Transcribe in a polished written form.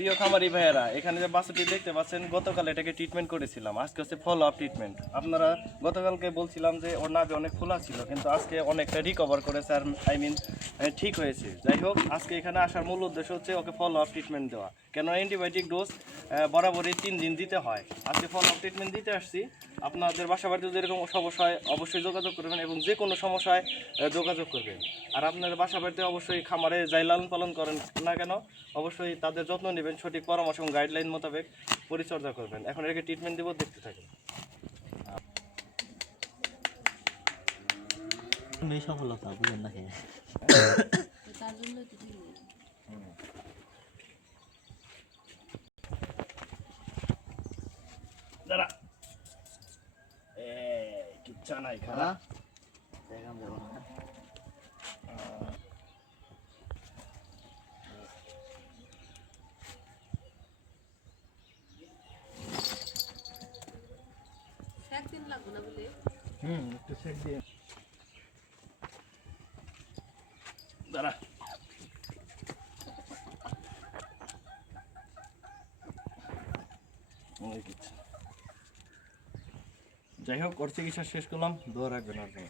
প্রিয় খামারি ভাইয়েরা, এখানে যে বাছুরটি দেখতে পাচ্ছেন, গতকাল এটাকে ট্রিটমেন্ট করেছিলাম। আজকে হচ্ছে ফলো আপ ট্রিটমেন্ট। আপনারা গতকালকে বলছিলাম যে ওর নাভি অনেক খোলা ছিল, কিন্তু আজকে অনেকটা রিকভার করেছে, আর ঠিক হয়েছে। যাই হোক, আজকে এখানে আসার মূল উদ্দেশ্য হচ্ছে ওকে ফলো আপ ট্রিটমেন্ট দেওয়া। কেন অ্যান্টিবায়োটিক ডোজ বরাবরই 3 দিন দিতে হয়। আজকে ফলো আপ ট্রিটমেন্ট দিতে আসছি। আপনাদের বাসা বাড়িতে যদি এরকম সমস্যা হয় অবশ্যই যোগাযোগ করবেন, এবং যে কোনো সমস্যায় যোগাযোগ করবেন। আর আপনাদের বাসা বাড়িতে অবশ্যই খামারে যাই লালন পালন করেন না কেন, অবশ্যই তাদের যত্ন নেবেন, সঠিক পরামর্শ এবং গাইডলাইন মোতাবেক পরিচর্যা করবেন। এখন এটাকে ট্রিটমেন্ট দেবো, দেখতে থাকেন। সফলতা বুঝেন না তার জন্য তো দাঁড়া, কিচ্ছা নাই খারাপ। একদিন লাগবে না বলে একটু সেট দিয়ে দাঁড়া। যাই হোক, ওর চিকিৎসা শেষ করলাম। দোয়া রাখবেন ওর জন্য।